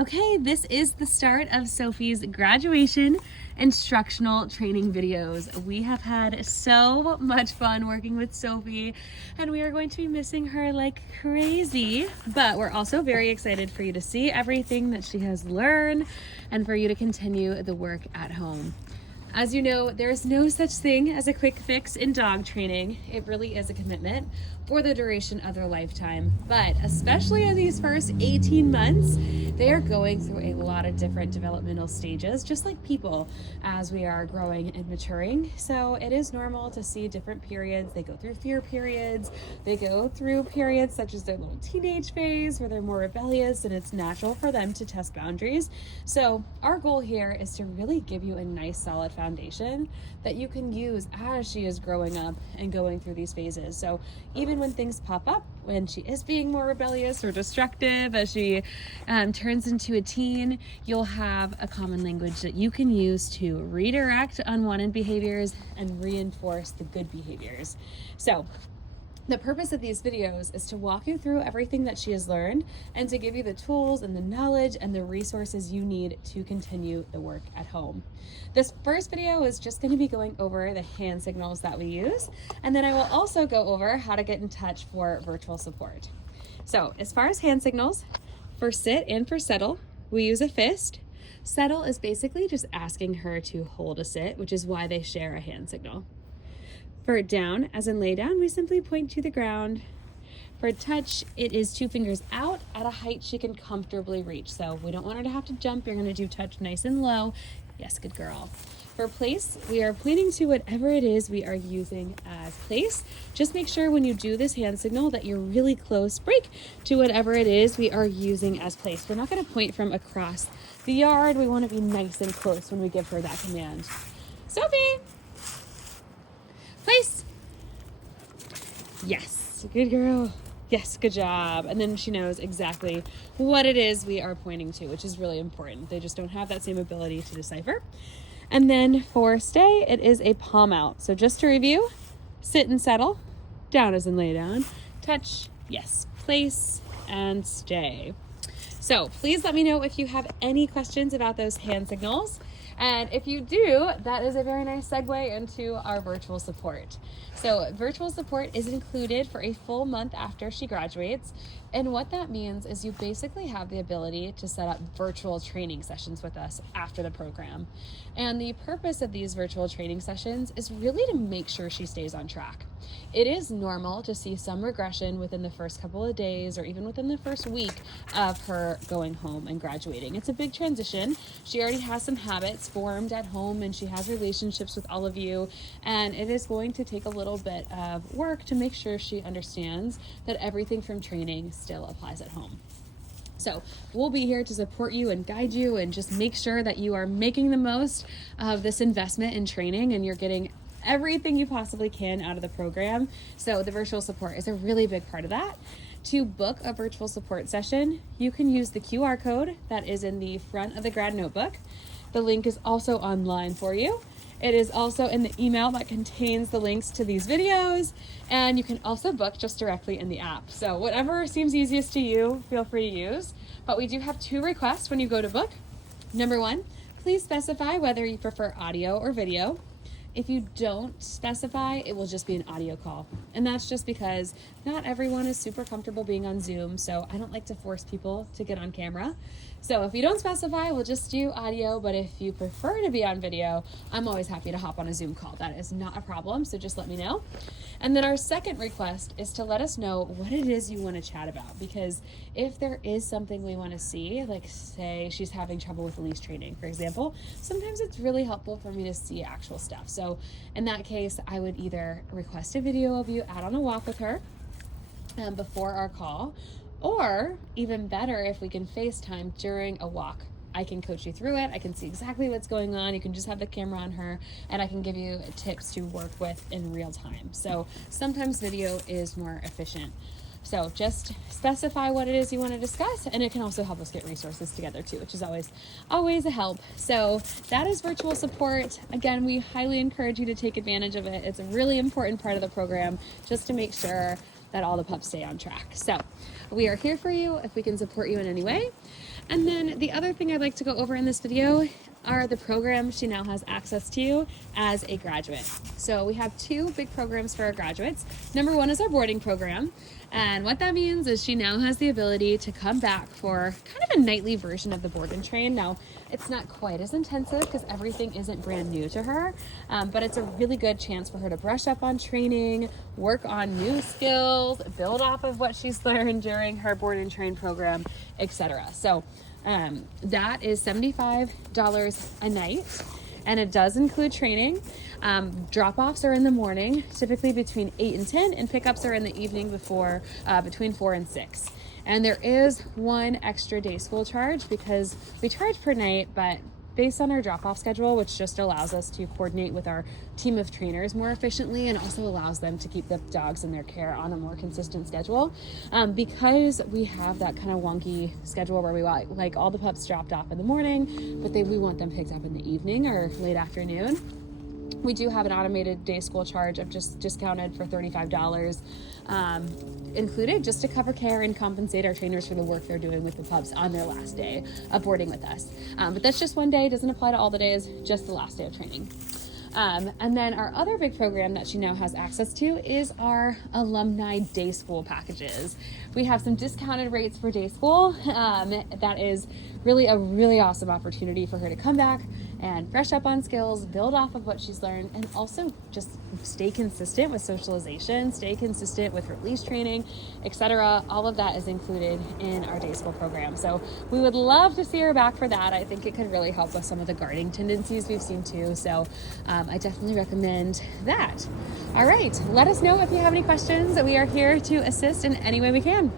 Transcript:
Okay, this is the start of Sofie's graduation instructional training videos. We have had so much fun working with Sofie, and we are going to be missing her like crazy, but we're also very excited for you to see everything that she has learned and for you to continue the work at home. As you know, there's no such thing as a quick fix in dog training. It really is a commitment for the duration of their lifetime. But especially in these first 18 months, they are going through a lot of different developmental stages, just like people, as we are growing and maturing. So it is normal to see different periods. They go through fear periods. They go through periods such as their little teenage phase where they're more rebellious, and it's natural for them to test boundaries. So our goal here is to really give you a nice solid foundation that you can use as she is growing up and going through these phases. So even when things pop up, when she is being more rebellious or destructive, as she turns into a teen, you'll have a common language that you can use to redirect unwanted behaviors and reinforce the good behaviors. So the purpose of these videos is to walk you through everything that she has learned and to give you the tools and the knowledge and the resources you need to continue the work at home. This first video is just going to be going over the hand signals that we use, and then I will also go over how to get in touch for virtual support. So as far as hand signals, for sit and for settle, we use a fist. Settle is basically just asking her to hold a sit, which is why they share a hand signal. For down, as in lay down, we simply point to the ground. For touch, it is 2 fingers out at a height she can comfortably reach. So we don't want her to have to jump. You're going to do touch nice and low. Yes, good girl. For place, we are pointing to whatever it is we are using as place. Just make sure when you do this hand signal that you're really close, break, to whatever it is we are using as place. We're not going to point from across the yard. We want to be nice and close when we give her that command. Sofie! Place. Yes, good girl. Yes, good job. And then she knows exactly what it is we are pointing to, which is really important. They just don't have that same ability to decipher. And then for stay, it is a palm out. So just to review, sit and settle, down as in lay down, touch, yes, place, and stay. So please let me know if you have any questions about those hand signals. And if you do, that is a very nice segue into our virtual support. So virtual support is included for a full month after she graduates. And what that means is you basically have the ability to set up virtual training sessions with us after the program. And the purpose of these virtual training sessions is really to make sure she stays on track. It is normal to see some regression within the first couple of days or even within the first week of her going home and graduating. It's a big transition. She already has some habits formed at home and she has relationships with all of you, and it is going to take a little bit of work to make sure she understands that everything from training still applies at home. So we'll be here to support you and guide you and just make sure that you are making the most of this investment in training and you're getting everything you possibly can out of the program. So the virtual support is a really big part of that. To book a virtual support session, you can use the QR code that is in the front of the grad notebook. The link is also online for you. It is also in the email that contains the links to these videos, and you can also book just directly in the app. So whatever seems easiest to you, feel free to use. But we do have 2 requests when you go to book. Number 1, please specify whether you prefer audio or video. If you don't specify, it will just be an audio call. And that's just because not everyone is super comfortable being on Zoom, so I don't like to force people to get on camera. So if you don't specify, we'll just do audio, but if you prefer to be on video, I'm always happy to hop on a Zoom call. That is not a problem, so just let me know. And then our second request is to let us know what it is you want to chat about, because if there is something we want to see, like say she's having trouble with leash training, for example, sometimes it's really helpful for me to see actual stuff. So in that case, I would either request a video of you out on a walk with her before our call, or even better, if we can FaceTime during a walk. I can coach you through it. I can see exactly what's going on. You can just have the camera on her and I can give you tips to work with in real time. So sometimes video is more efficient. So just specify what it is you want to discuss, and it can also help us get resources together too, which is always a help. So that is virtual support. Again, we highly encourage you to take advantage of it. It's a really important part of the program just to make sure that all the pups stay on track. So we are here for you if we can support you in any way. And then the other thing I'd like to go over in this video are the programs she now has access to as a graduate. So we have two big programs for our graduates. Number one is our boarding program. And what that means is she now has the ability to come back for kind of a nightly version of the board and train. Now, it's not quite as intensive because everything isn't brand new to her, but it's a really good chance for her to brush up on training, work on new skills, build off of what she's learned during her board and train program, etc. So that is $75 a night, and it does include training. Drop-offs are in the morning, typically between 8 and 10, and pickups are in the evening before between 4 and 6. And there is one extra day school charge because we charge per night, but based on our drop-off schedule, which just allows us to coordinate with our team of trainers more efficiently and also allows them to keep the dogs in their care on a more consistent schedule. Because we have that kind of wonky schedule where we like all the pups dropped off in the morning, but we want them picked up in the evening or late afternoon. We do have an automated day school charge of just discounted for $35 included just to cover care and compensate our trainers for the work they're doing with the pups on their last day of boarding with us. But that's just one day, doesn't apply to all the days, just the last day of training. And then our other big program that she now has access to is our alumni day school packages. We have some discounted rates for day school. That is really a really awesome opportunity for her to come back and brush up on skills, build off of what she's learned, and also just stay consistent with socialization, stay consistent with release training, etc. All of that is included in our day school program. So we would love to see her back for that. I think it could really help with some of the guarding tendencies we've seen too. So I definitely recommend that. All right, let us know if you have any questions. We are here to assist in any way we can.